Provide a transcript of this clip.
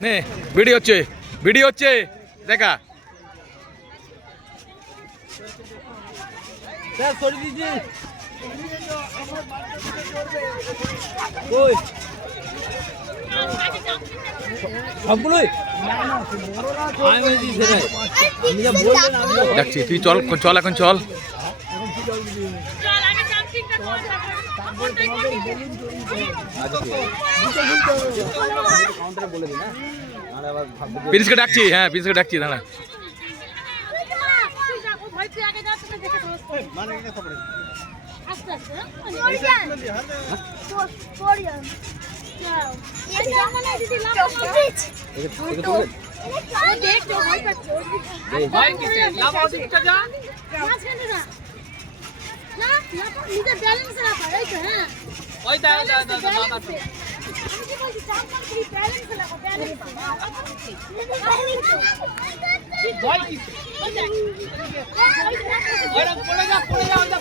নে ভিডিও হচ্ছে দেখা স্যার সরি দিজি কই সবগুলোই আমি যা বললেন আমি দেখছি তুই চল চল এখন চল প্রিন্সকে ডাকছি হ্যাঁ প্রিন্সকে ডাকছি দাঁড়া পড়ে যা